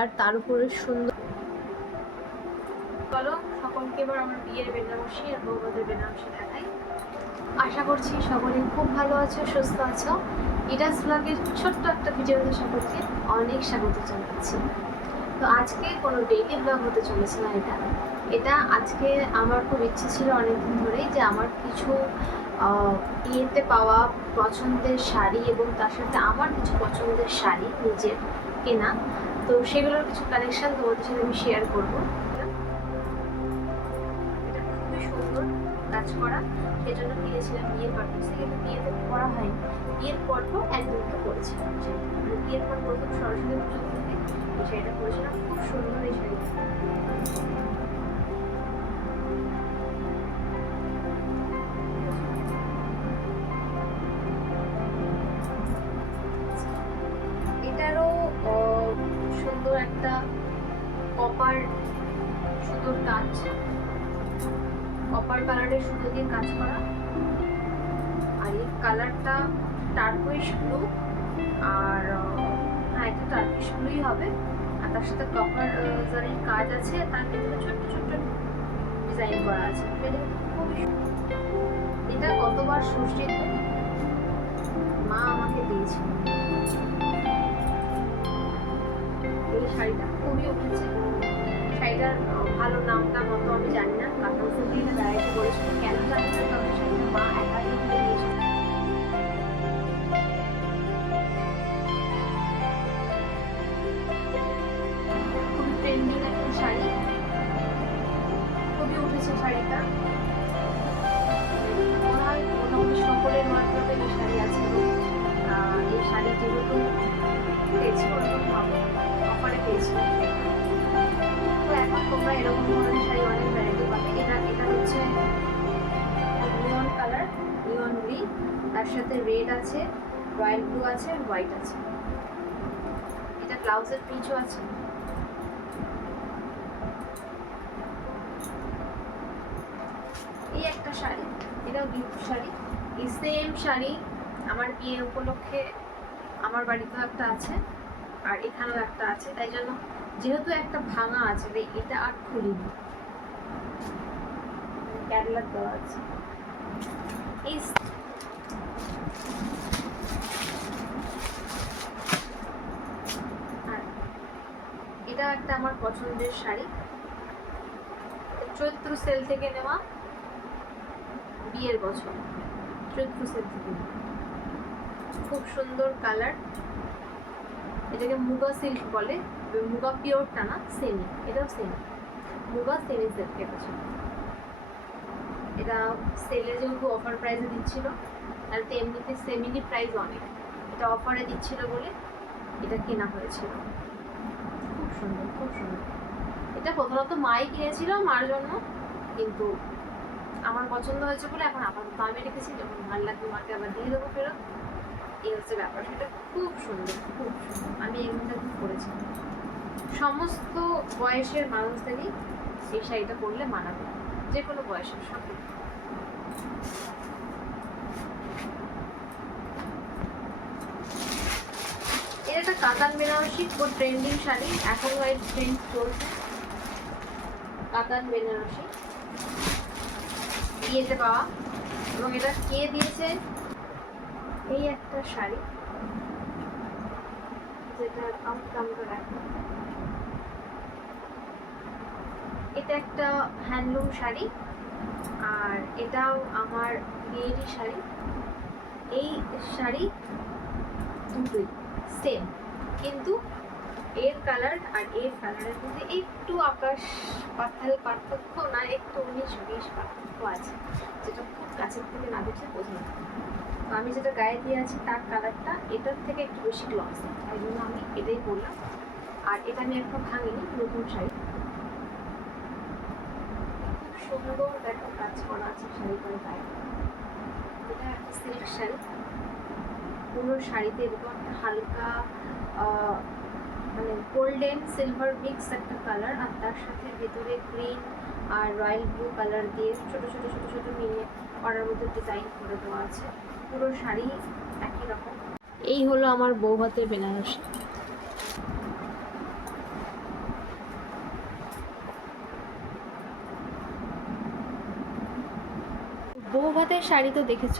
আর তার উপরে সুন্দর চলো, সকলকে এবার আমার বিয়ের বেনারসি আর বেনারসি দেখাই। আশা করছি সকলে খুব ভালো আছো, সুস্থ আছো। ইটাস ব্লগের ছোট্ট একটা ভিডিওতে সকলকে অনেক স্বাগত জানাচ্ছি। তো আজকে কোনো ডেইলি ব্লগ হতে চলেছে না এটা। এটা আজকে আমার খুব ইচ্ছে ছিল অনেকদিন ধরেই যে আমার কিছু বিয়েতে পাওয়া পছন্দের শাড়ি এবং তার সাথে আমার কিছু পছন্দের শাড়ি নিজের কেনা। তো সেগুলোর কিছু কালেকশন তোমাদের সাথে আমি শেয়ার করব। এটা খুবই সুন্দর কাজ করা। সেজন্য কিনেছিলাম বিয়ের পারপাসে কিন্তু বিয়েতে পরা হয়নি। বিয়ের পর পর একদিন তো করেছিলাম। মানে বিয়ের পর প্রথম সরস্বতী পুজো থেকে শাড়িটা পরেছিলাম খুব সুন্দর এই শাড়িটা। একটা কপার সুতোর কাজ কপার কালারের সুতো দিয়ে কাজ করা। আর এই কালারটা টার্কুইশ ব্লু, আর হ্যাঁ এটা টার্কুইশ ব্লুই হবে। আর তার সাথে কপার জারির কাজ আছে, তার ভিতরে ছোট্ট ছোট্ট ডিজাইন করা আছে। খুবই। এটা গতবার ষষ্ঠীতে মা আমাকে দিয়েছিল। শাড়িটা খুবই উঠেছে। শাড়িটার ভালো নামটা, মতো আমি জানি না। থেকে এটা দাঁড়াইতে বলেছিল, কেন জানি না, তবে শাড়িটা মা একাই ট্রেন্ডিং একটা শাড়ি। খুবই উঠেছে শাড়িটা। মোটামুটি সকলের মাধ্যমে এই শাড়ি আছে। এই শাড়ি যেহেতু পেয়েছি অফারে শাড়ি অনেক ভ্যারাইটি পাবে। এটা কালার নিয়ন গ্রিন তার সাথে রেড আছে রয়্যাল ব্লু আছে হোয়াইট আছে। এটা ব্লাউজের পিচও আছে। এই একটা শাড়ি, এটাও গিফট শাড়ি। এই সেম শাড়ি আমার বিয়ে উপলক্ষে আমার বাড়িতেও একটা আছে, আর এখানেও একটা আছে, তাই জন্য যেহেতু একটা ভাঙা আছে তাই এটা আর খুলিনি। ক্যাটলগ দেওয়া আছে। এই স- আর এটা একটা আমার পছন্দের শাড়ি। চৈত্র সেল থেকে নেওয়া বিয়ের বছর। চৈত্র সেল থেকে খুব সুন্দর কালার এটাকে মুগা সিল্ক বলে, মুগা পিওরটা না সেমি এটাও সেমি মুগা সেমি সেট কেটেছে। এটা সেলে যেহেতু অফার প্রাইসে দিচ্ছিল আর তো এমনিতে সেমিনি প্রাইস অনেক। এটা অফারে দিচ্ছিল বলে এটা কেনা হয়েছিল। খুব সুন্দর খুব সুন্দর। এটা প্রথমত মাই কিনেছিল মার জন্য, কিন্তু আমার পছন্দ হয়েছে বলে এখন আপাতত আমি রেখেছি, যখন ভালো লাগবে মাকে আবার দিয়ে দেবো ফেরত। এই ব্যাপার, সেটা খুব সুন্দর খুব সুন্দর। আমি খুব করেছি। সমস্ত বয়সের মানুষদেরই এই শাড়িটা পরলে মানাবে যে কোনো বয়সের সব এটা একটা কাতান বেনারসি খুব ট্রেন্ডিং শাড়ি, এখন ওই ট্রেন্ড চলছে। কাতান বেনারসি। বিয়েতে পাওয়া। এবং এটা কে দিয়েছে? এই একটা শাড়ি যেটার রাখব এটা একটা হ্যান্ডলুম শাড়ি, আর এটাও আমার বিয়েরই শাড়ি। এই শাড়ি দুটোই সেম কিন্তু এর কালার আর এর কালারের মধ্যে একটু আকাশ পাতাল পার্থক্য না, একটু উনিশ বিশ পার্থক্য আছে, যেটা খুব কাছের থেকে না দেখলে বোঝা যায়। তো আমি যেটা গায়ে দিয়ে আছি তার কালারটা এটার থেকে একটু বেশি গ্লস তাই জন্য আমি এটাই বললাম। আর এটা আমি একটা ভাঙিনি, নতুন শাড়ি। খুব সুন্দর দেখো কাজ করা আছে শাড়ি করে গায়ে। এটা একটা সিল্ক শাড়ি। পুরো শাড়িতে এরকম একটা হালকা মানে গোল্ডেন সিলভার মিক্স একটা কালার আর তার সাথে ভেতরে গ্রিন আর রয়্যাল ব্লু কালার দিয়ে ছোটো ছোটো ছোটো ছোটো মিলে করার মতো ডিজাইন করে দেওয়া আছে। পুরো শাড়ি একই রকম। এই হলো আমার বউ হাতে বেনারসি। বউ ভাতের শাড়ি তো দেখেছ।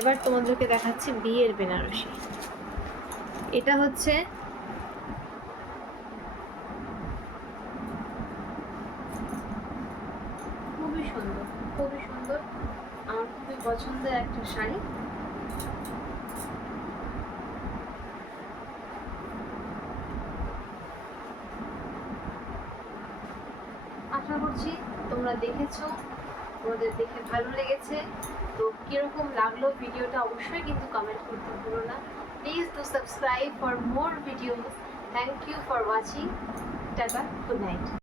এবার তোমাদেরকে দেখাচ্ছি বিয়ের বেনারসি। এটা হচ্ছে সুন্দর, খুবই সুন্দর। আমার খুবই পছন্দের একটা শাড়ি। আশা করছি তোমরা দেখেছ, তোমাদের দেখে ভালো লেগেছে। তো কীরকম লাগল ভিডিওটা অবশ্যই কিন্তু কমেন্ট করতে ভুলো না। Please to subscribe for more videos thank you for watching tata good night